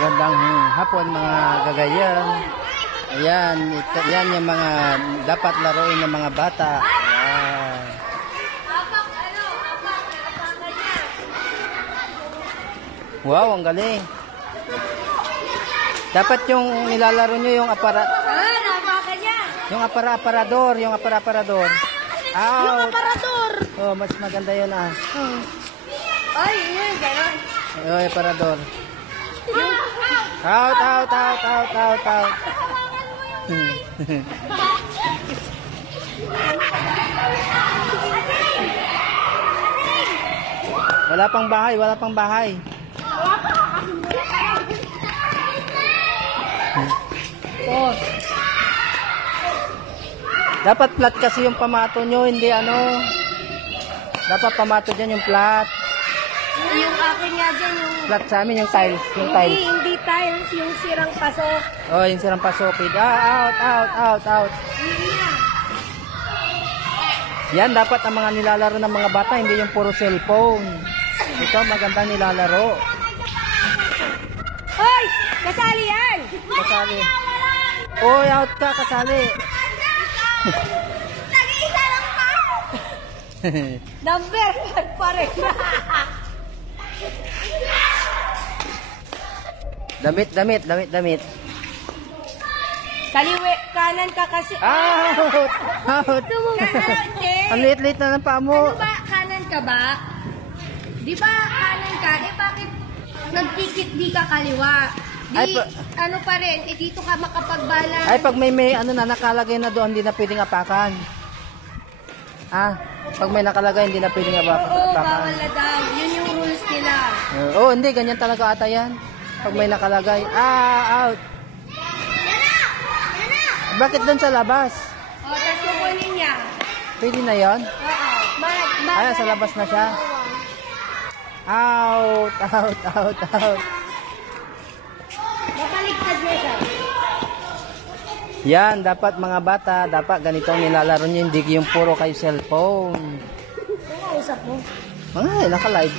Gandang hapon mga gagayan. Ayan, yan yung mga dapat laruin ng mga bata. Ayan. Wow, ang galing. Dapat yung nilalaro nyo yung yung aparador. Yung aparador. Yung aparador. Oh, mas maganda yun ah. Ay, yun, gano'n. Oh, aparador. Out. Wala pang bahay. Oh. Dapat flat kasi yung pamato nyo, hindi ano. Dapat pamato dyan yung flat. Yung akin nga dyan, yung... Flat sa amin yung tiles. Hindi tiles, yung sirang pasok. Oh, yung sirang pasokid. Out. Yan, dapat ang mga nilalaro ng mga bata, hindi yung puro cellphone. Ito, magandang nilalaro. Hoy! Kasali yan! Kasali. Oy, out ka, kasali. Nag-iisa lang pa! Number 1 pa rin. Damit. Kaliwe, kanan ka kasi. Out! Kanan, Ang liit-liit na ng paa mo. Ano ba? Kanan ka ba? Di ba kanan ka? Eh bakit nagpikit di ka kaliwa? Di, ano pa rin, eh dito ka makapagbalan. Ay, pag may ano na nakalagay na doon, hindi na pwedeng apakan. Pag may nakalagay, hindi na pwedeng apakan. Oo, bawal na daw. Yun yung rules nila. Hindi, ganyan talaga ata yan. Pag may nakalagay, out. Bakit doon sa labas? Tapos kukunin niya. Pwede na yan? Oo. Ay, sa labas na siya. Out. Mabaliktad na siya. Yan, dapat mga bata, dapat ganito ang nilalaro nyo, hindi yung puro kayo cellphone. Ano usap mo? Mga, naka-live.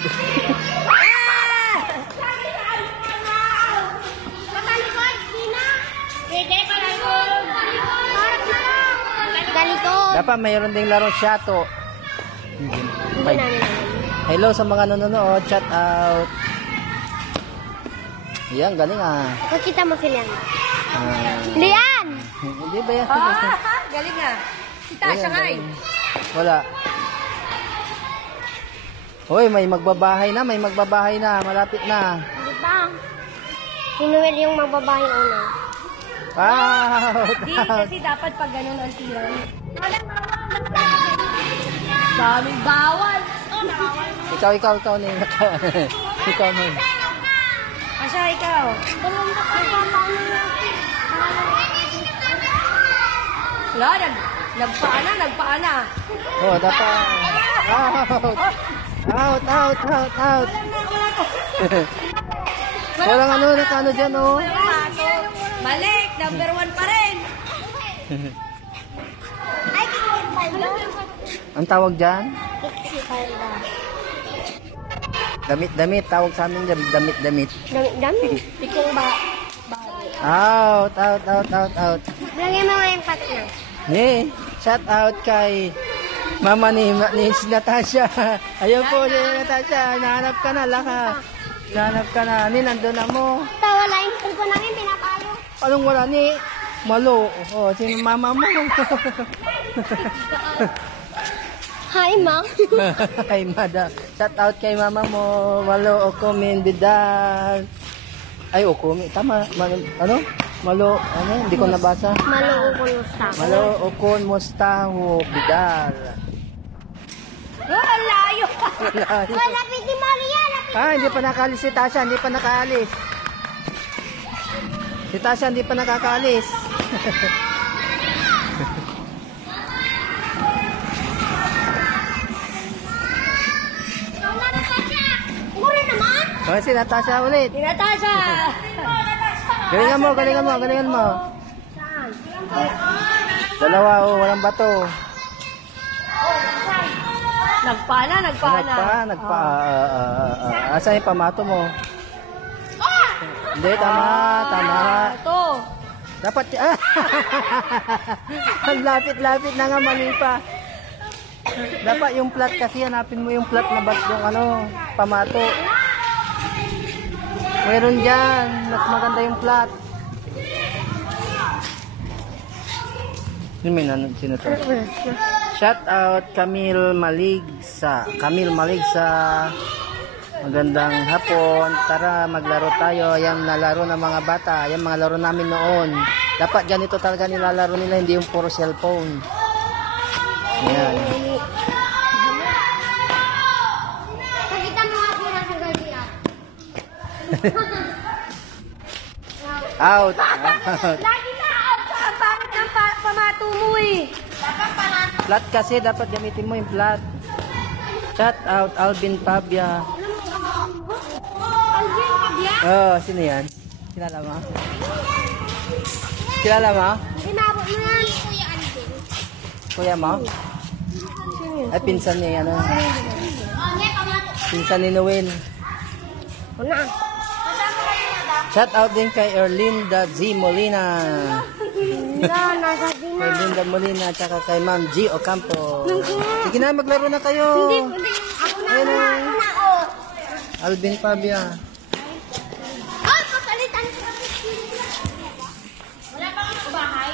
Dapat mayroon ding laro shato. Hello sa mga nanonood, shout out. Yan, galing ah. Pakita mo sila. Lian! Hindi ba yan? Galing ah. Si Tasha nga eh. Wala. Hoy, may magbabahay na, malapit na. Di ba? Si Noel yung magbabahay una. Di, kasi dapat pag ganun ang tira. Daming bawal. Ikaw na yun. Ikaw mo. Asya, ikaw. Wala, nagpaana. Oh, dapat. Out. Walang ano dyan, oh. Balik, number 1 pa rin. Ay, Ang tawag dyan? Damit. Tawag sa amin dyan, damit. Damit? Ikong ba? Out. Lagay mo nga yung pat na. Shout out kay Mama ni Natasha. Ayun po si Natasha. Nahanap ka na, laka. Nahanap ka na. Nandun na mo. Wala yung tulpo namin, pinapalo. Anong wala ni? Malo. Oh, sino mama mo? Hi, Ma. Kay Mada. Shout out kay mama mo. Malo Okumin Bidal. Ay, Okumin. Tama. Malo, hindi ko nabasa. Malo Okon Mustaho. Malo Okon Mustaho Bidal. Layo. Layo. Lapit ni Maria. Hindi pa nakaalis si Tasha. Hindi pa nakaalis. Si Tasha hindi pa nakakaalis. Uri naman. Si Natasha ulit. Si Natasha. Galingan mo. Dalawa, walang bato. Nagpa. Asan yung pamato mo? Hindi, tama, tama. Ito. Dapat, ang lapit-lapit na nga, mali pa. Dapat yung plat kasi, hanapin mo yung plat na bas yung ano, pamato. Meron dyan, mas maganda yung plat. Sino to? Shout out Camille Maligsa. Magandang hapon. Tara maglaro tayo. Yan nalaro ng mga bata. Yan mga laro namin noon. Dapat ganito talaga nilalaro nila, hindi yung puro cellphone. Yan. Pakita mo ako na sa gabi ah. Out. Lagi na out ka. Bakit ang pamato mo eh? Plat kasi dapat gamitin mo yung plat. Shout out Alvin Pabia. Alvin Pabia? Oh, sino yan? Kilala mo? Kilala mo? Ginabo mo yan. Kuya Alvin. Kuya mo? Ay, pinsan niya, ano? Pinsan ni Noel. Una. Shout out din kay Erlinda Z. Molina. Nasa din na. Erlinda Molina, tsaka kay Ma'am G. Ocampo. Sige na, maglaro na kayo. Ako na, Ayun na. ako na, oh. Alvin Pabia. Ay, papalitan ko. Wala pa ka bahay?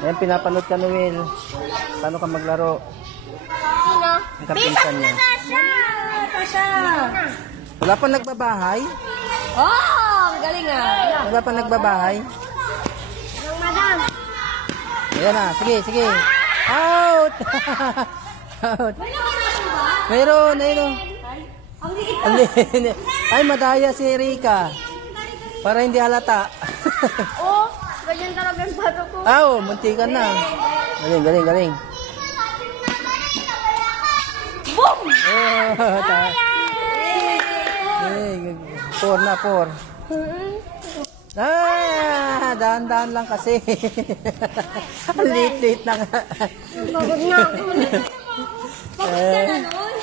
Ayan, pinapanood ka, Noel. Paano ka maglaro? Sino? Ang kapinsan niya. Natasha! Wala pa nagbabahay? Oh, ang galing ah. Wala pa nagbabahay? Ang madam. Ayan na, sige, sige. Out! Out. Mayroon, mayroon. Ang liit. Ay, madaya si Rika. Para hindi halata. Oh, ganyan talaga yung bato ko. Oh, muntikan na. Galing, galing, galing. Boom! Oh, Por na, por. Dahan-dahan lang kasi. Ang liit-liit na nga. Pagod na ako. Pagod ka na nun?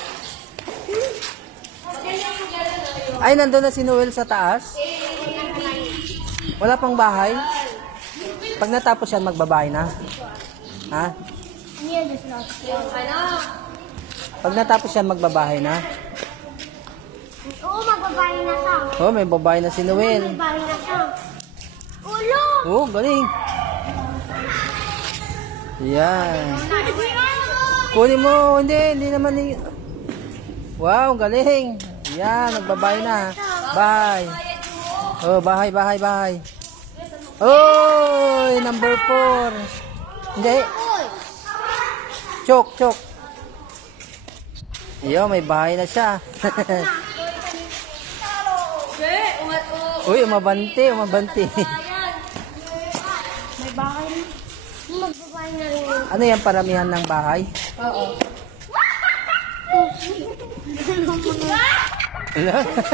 Ay, nandun na si Noel sa taas? Wala pang bahay? Pag natapos yan, magbabahay na? Ha? Pag natapos yan, magbabahay na? Oo, magbabahay na siya. Oh, may babae na si Noel. Magbabahay na siya. Ulo! Oh, galing. Yan. Kunin mo. Hindi naman. Wow, galing. Yan, nagbabahay na. Bye. Oh, bahay. Oh, number 4. Hindi. Chok. Yo, may bahay na siya. Uy, umabante. May bahay na. Magbabahay na rin. Ano yan, paramihan ng bahay? Oo.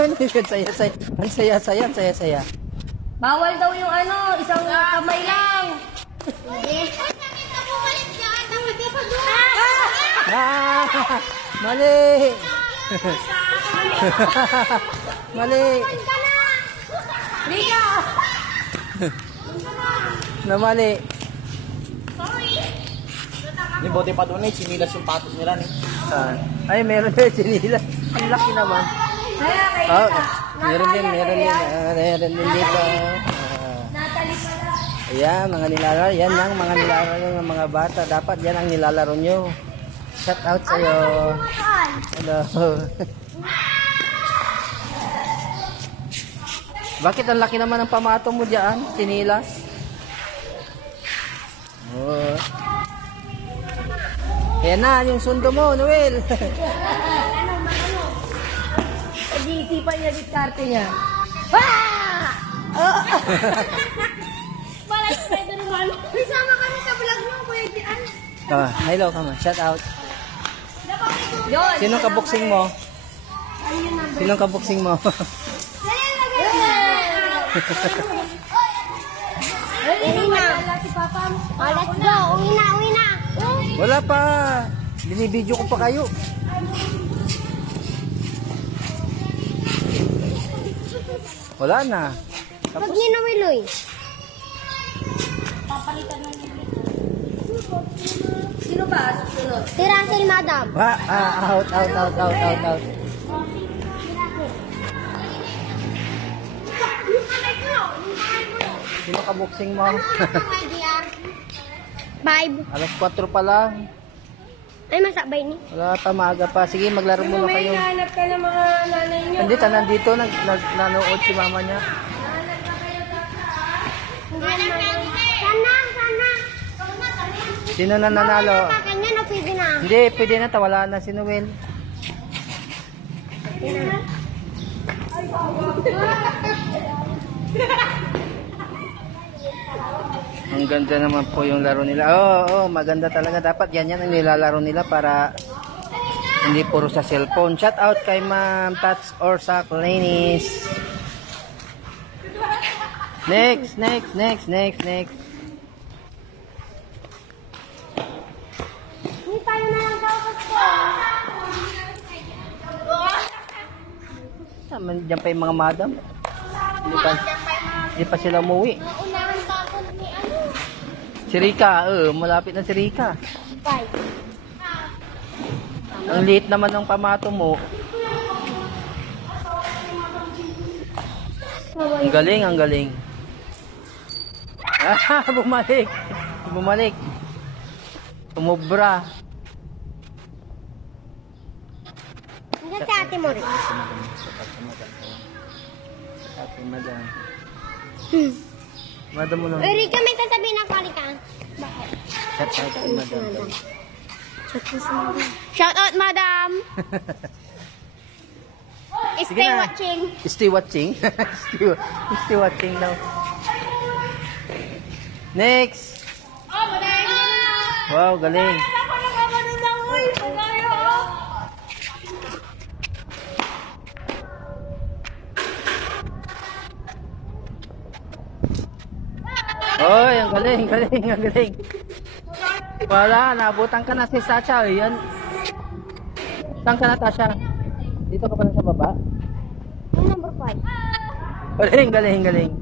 Ang saya-saya. Bawal daw yung ano, isang kamay lang. Hindi. Mali! Mali! Rika! Namali. Ni bote pa doon eh, sinilas yung patos nila ni. Ay, meron din sinilas. Ang laki naman. Oh, meron din. Meron din dito. Natalie pala. Ayan, mga nilalaro. Yan ang mga nilalaro ng mga bata. Dapat yan ang nilalaro nyo. Shout out sa'yo. Hello. Bakit ang laki naman ng pamato mo dyan? Sinilas? Oh. Ayan na, yung sundo mo, Noel. Pag-iisipan niya diskarte niya. Ah! Oh! Malay ko ito naman. Isama kami sa vlog mo, Kuya Gian. Hello, come on. Shout out. Yun. Sinong kaboksing mo? Sinong kaboksing mo? Uwi na. Si Papa. Let's go. Uwi na. Wala pa. Binibidyo ko pa kayo. Wala na. Pag ninumiloy. Papalitan ng nili. Sino ba susunod? Si Russell, madam. Out. Sino kabuksing mo? Five. Alas 4 pa lang. Ay, masabay ni. Wala pa, maaga pa. Sige, maglaro muna kayo. Hanap ka ng mga nanay niyo. Nandito, nanood si mama niya. Sana. Sino na nanalo? Kanya na pwede na. Hindi, pwede na. Wala na si Noel. Ang ganda naman po yung laro nila. Oo, maganda talaga. Dapat ganyan ang nilalaro nila para hindi puro sa cellphone. Shout out kay Ma'am Tats Orsak Lenis. Next. Hindi tayo na lang daw kasi. Diyan pa yung mga madam. Hindi pa sila umuwi. Naunahan pa ako ni ano. Si Rika, malapit na si Rika. Five. Ang liit naman ng pamato mo. Ang galing. Bumalik. Tumubra. Hanggang sa ate mo rin. Madam. Madam mo lang. Erika, may sasabihin na pali ka. Bakit? Shout out kay Madam. Shout out, madam. Sige Stay na. watching. Stay watching daw. Next. Oh, madam. Wow, galing. Oy, ang galing. Wala, nabutan ka na si Sacha. Yan. Saan ka na, Tasha? Dito ka pa lang sa baba? Yung number 5. Galing.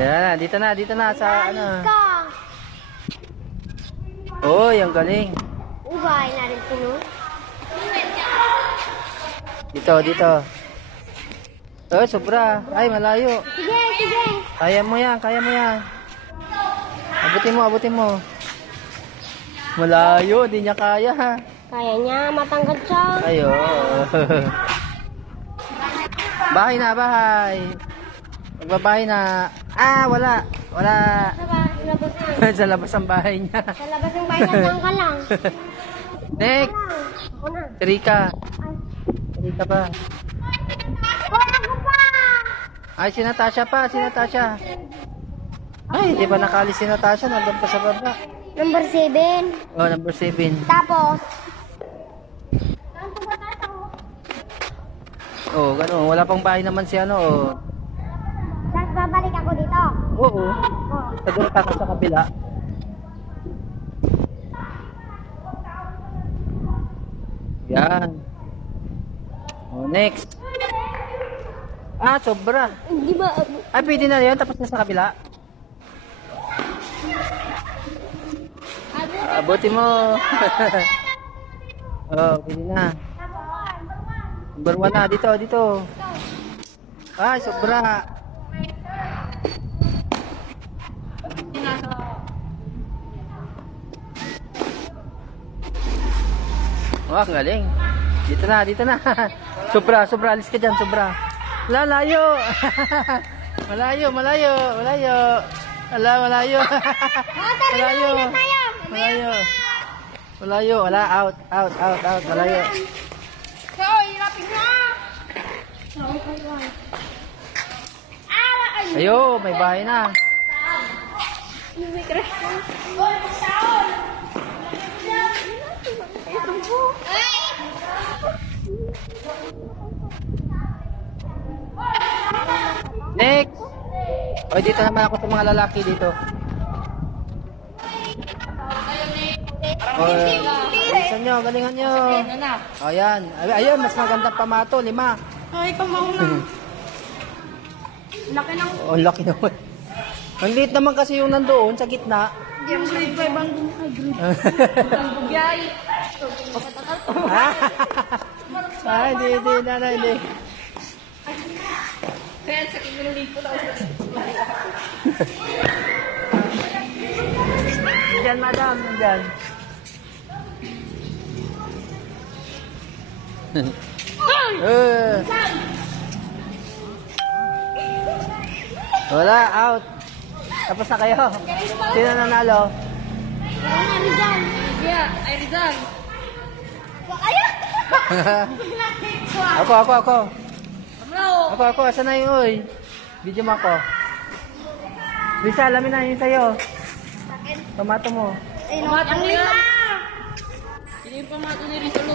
Ayan, dito na sa ano. Ka. Oy, ang galing. Ubay na rin sino. Dito. Oh, sobra. Ay, malayo. Sige. Kaya mo yan. Abutin mo. Malayo, di niya kaya ha. Kaya niya, matanggal siya. Ayo. Bahay. Magbabahay na. Wala. Labas na. Sa labas ang bahay niya. Sa labas ng bahay niya, tanggal lang. Next. Ako na. Rika pa. Ako pa! Ay, si Natasha pa. Ay, di ba nakalis si Natasha? Nandun pa sa baba. Number 7. Oh, number 7. Tapos, Oh, gano'n. Wala pang bahay naman si ano, oh. tapos babalik ako dito. Oo. Oh. Siguro ka sa kabila. Yan. Oh, next. Sobra. Di ba? Ay, pwede na yun. Tapos na sa kabila. Abuti mo. Oh, pwede na. Number 1 na. Dito. Ay, sobra. Oh, ang galing. Dito na. Sobra. Alis ka dyan, sobra. Malayo. Malayo. Malayo. Wala, out. Malayo. So, hirapin mo! Ayo, may bahay na. Next. O, dito naman ako sa mga lalaki dito. O, galingan nyo. O, yan. Ayun, mas magandang pamato. 5. Ay, kamauna. Laki ng... Oh, laki naman. Ang liit naman kasi yung nandoon sa gitna. Yung grade 5 ang ang bugyay. Hindi, hindi. Kaya sa kinulit ko lang. Diyan, madam. Diyan. Wala, out. Tapos na kayo. Sino nanalo? Rizal. Yeah, ay Rizal. Kaya? Ako. Bro. Ako. Asan na yun, oy? Video mo ako. Bisa, alamin na yun sa'yo. Tomato mo. Pamato mo yan. Hindi yung pamato ni Rizal.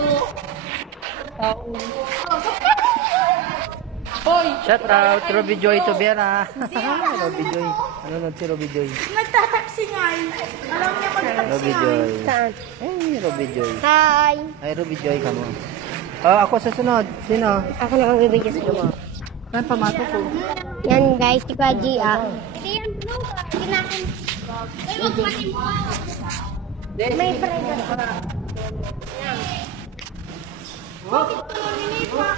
Hoy! Shout out, Robby Joy Tobera. Robby Joy. Nanonood si Robby Joy. Nagtataksi nga eh. Alam niya magtaksi Robby Joy. Saan? Robby Joy. Hi! Ay, Robby Joy ka mo. Oh, ako susunod. Sino? Ako na ang bibigyan sa iyo. Saan pamato ko? Yan guys, si Kwaji ah. Ito yan, bro. Kinakin. Ay, wag pati mo. May prega. Bakit ito namin pa?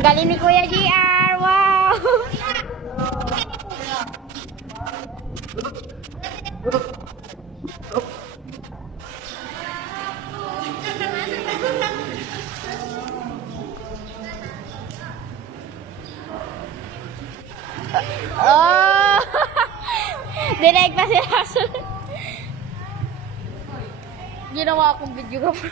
Galing ni Kuya GR. Wow! Oh! Direct pa sila. Ginawa akong video ka pa.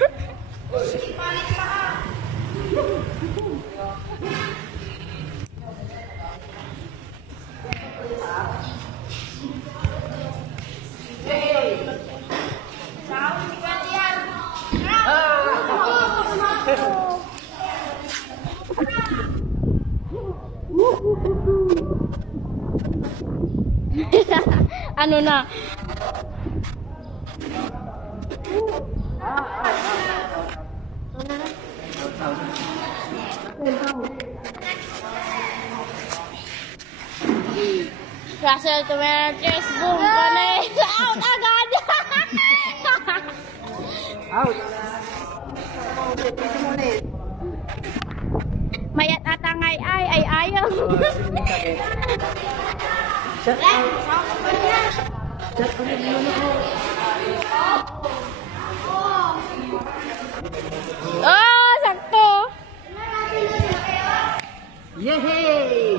Ano na? Russell Tomatoes, boom, panay. Out agad! Out. Mayat atangay ay ayaw. Shout out. Shout Oh, sakto. Yay!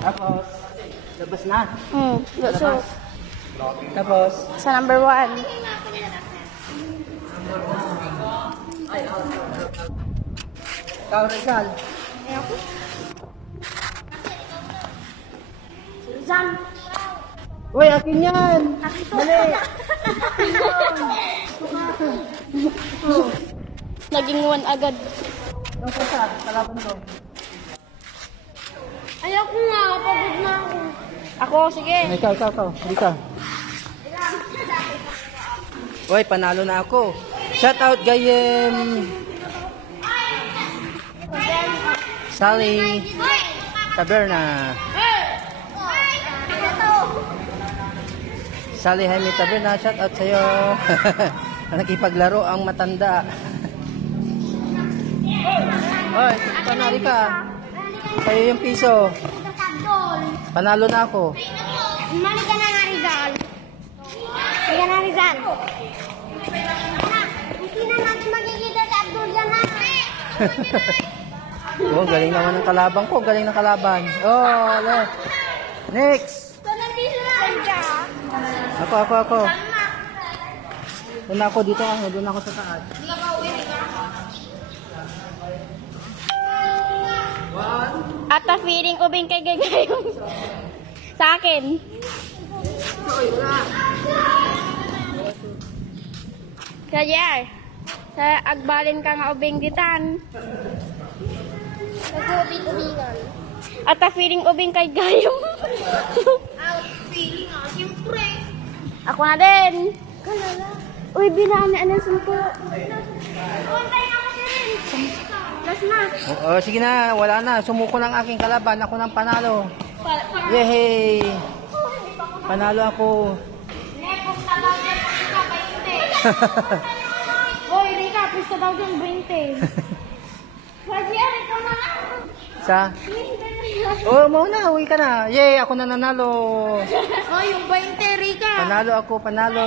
Tapos, labas na. So, Tapos, sa number 1. Ikaw, Rizal. Uy, akin yan! Dali! Naging 1 agad. Ang kasa, kalaban ko. Ayoko nga, pagod na ako. Ako, sige. Ikaw. Hindi ka. Uy, panalo na ako. Shout out Gayem. Sally Taberna. Sally Jaime Taberna, shout out sa'yo. Nakipaglaro ang matanda. Oy, panali ka. Sa'yo yung piso. Panalo na ako. Mali ka na nga, Rizal. Mali ka na, Rizal. Hindi na natin magkikita sa Abdul dyan, ha? Oh, galing naman ng kalaban ko. Galing ng kalaban. Oh, left. Next. Ako. Doon ako dito. Doon ako sa taas. At pa feeling ko bin kay gagayong sa akin. Kaya, Sa agbalin ka nga ubing ditan. Nag-ubing-ubingan. At feeling ubing kay gayong. Out feeling siyempre. Ako na din. Kalala. Uy, binaan na ng sumpo. Last na. Sige na, wala na. Sumuko ng aking kalaban. Ako ng panalo. Yehey! Panalo ako. Nepos talaga ka 20. Hoy, Rika, pista daw yung 20. Kasi ka na. Sa? Mau na. Uwi ka na. Yay! Ako na nanalo. Oh, yung 20, Rika. Panalo ako, panalo.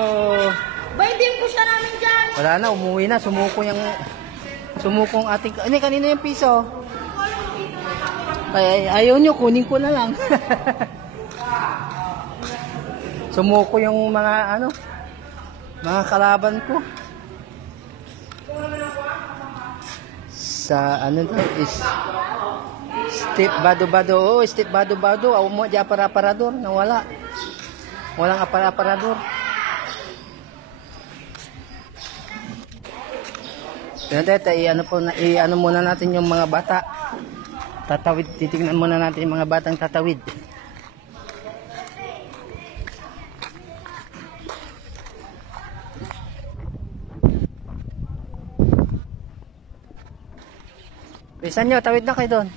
20 yung pusta namin dyan. Wala na, umuwi na. Sumukong ating... Ano, kanina yung piso? Ayaw nyo, kunin ko na lang. Sumuko yung mga mga kalaban ko. Sa is Step bado-bado. Oh, step bado-bado. Aw mo di apara-aparador, nawala. Walang apara-aparador. Tete, i-ano muna natin yung mga bata. Tatawid, titingnan muna natin yung mga batang tatawid. Bisan nyo, tawid na kayo doon.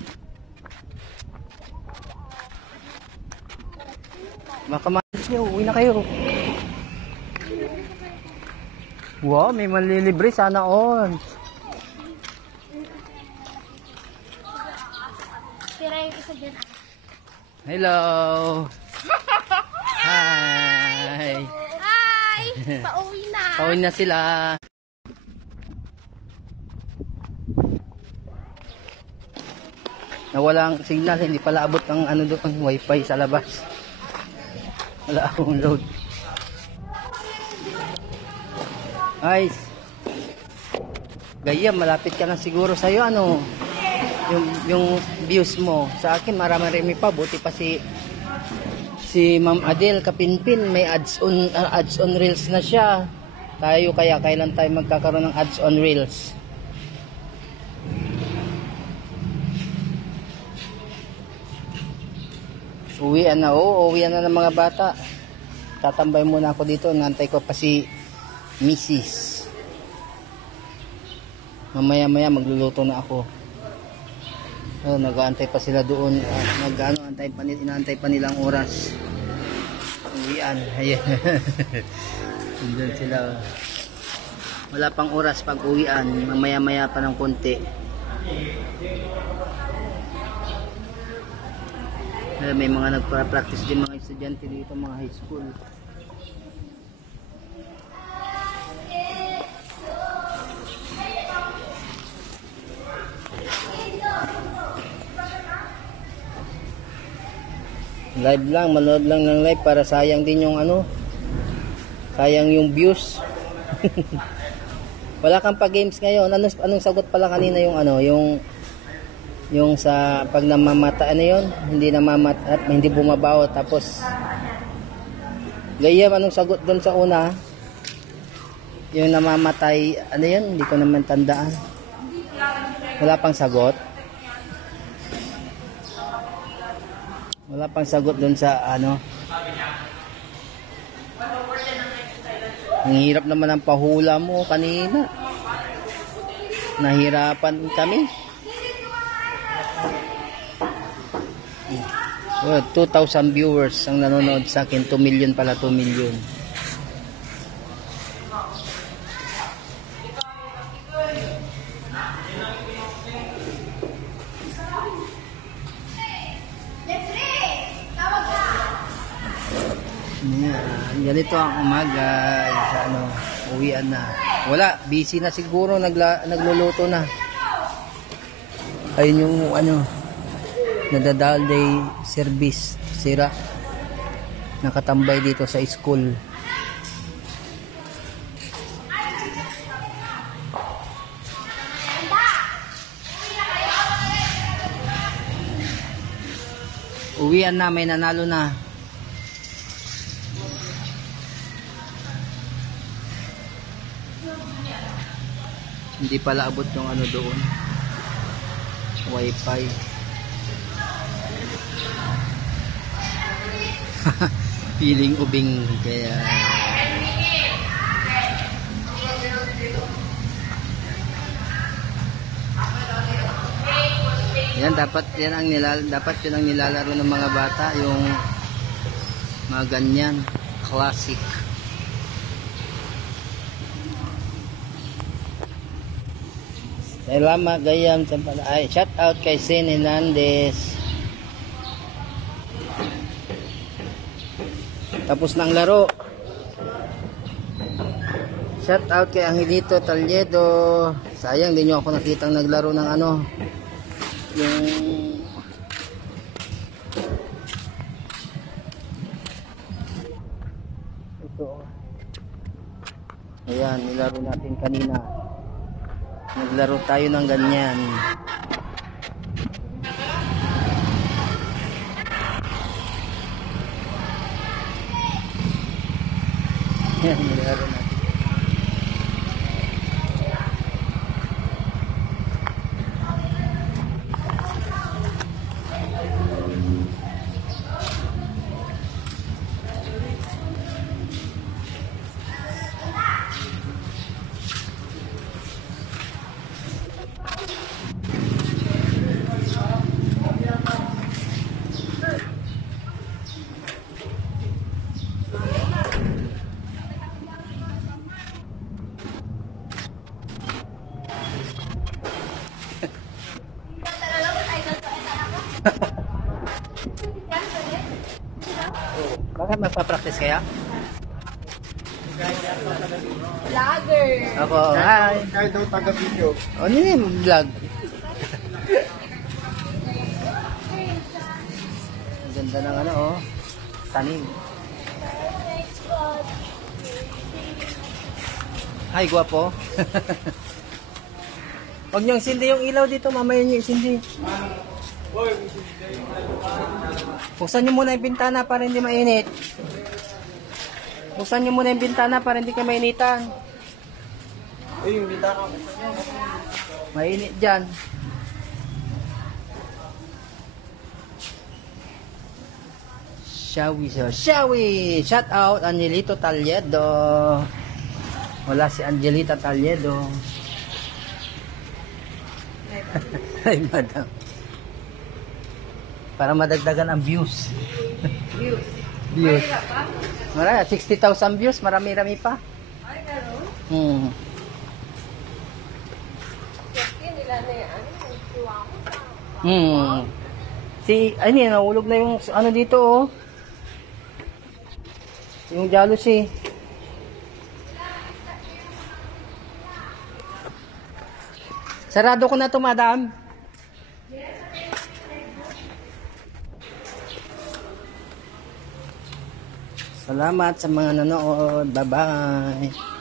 Baka maalis nyo, uwi na kayo. Wow, may manlilibre, sana on. Tira yung isa dyan. Hello. Hi. Hi! Pauwi na. Pauwi na sila. Nawala ang signal, hindi pala abot ang doon, wifi sa labas. Wala akong load. Guys, Gaya, malapit ka na siguro sa'yo, yung views mo. Sa akin, marami pa, buti pa si Ma'am Adele Kapinpin, may ads on reels na siya. Tayo kaya, kailan tayo magkakaroon ng ads on reels? Uwian na ng mga bata. Tatambay muna ako dito, nantay ko pa si Mrs. Mamaya magluluto na ako. Nag-aantay pa sila doon. Inaantay pa nilang oras. Uwian. Ayan. Doon sila. Wala pang oras pag uwian. Mamaya pa ng konti. May mga nagpa-practice din mga estudyante dito, mga high school. Live lang, manood lang ng live para sayang din yung sayang yung views. Wala kang pa-games ngayon. Anong sagot pala kanina yung sa pag namamata, hindi namamata at hindi bumabaho, tapos Gaya, anong sagot doon sa una? Yung namamatay, hindi ko naman tandaan. Wala pang sagot. Wala pang sagot doon sa Ang hirap naman ang pahula mo kanina. Nahirapan kami. 2,000 viewers ang nanonood sa akin. 2 million pala, 2 million. Ganito ang umaga sa uwian na. Wala, busy na siguro, nagluluto na. Ayun yung nadadal day service, sira, nakatambay dito sa school. Uwian na, may nanalo na. Hindi pala abot yung ano doon. Wi-Fi. Feeling ubing kaya yan dapat yan ang dapat yun ang nilalaro ng mga bata, yung mga ganyan classic. Salamat gayam ay shout out kay Sen Hernandez. Tapos ng laro. Shout out kay Angelito Talledo. Sayang din nyo ako nakitang naglaro ng ano, yung ito. Ayan, nilaro natin kanina. Naglaro tayo ng ganyan. Ayan, nilaro natin. Bakit magpa-practice kaya? Vlogger. Ako, hi. Kahit daw taga-video. Ano yun, vlog? Ang ganda ng ano, oh. Tanim. Hi, guwapo. Huwag niyong sindi yung ilaw dito, mamaya niyo isindi. Buksan niyo muna yung bintana para hindi mainit. Buksan niyo muna yung bintana para hindi kayo mainitan. Yung bintana ko. Mainit dyan. Shawi. Shout out Angelito Talledo. Wala si Angelita Talledo. Ay, madam. Para madagdagan ang views. Views. Marami, 60,000 views. Marami-rami pa. Ay, gano'n? Hmm. Kasi nila na yan. Ay, nahulog na yung ano dito, oh. Yung jealousy. Sarado ko na to, madam. Salamat sa mga nanood. Bye-bye.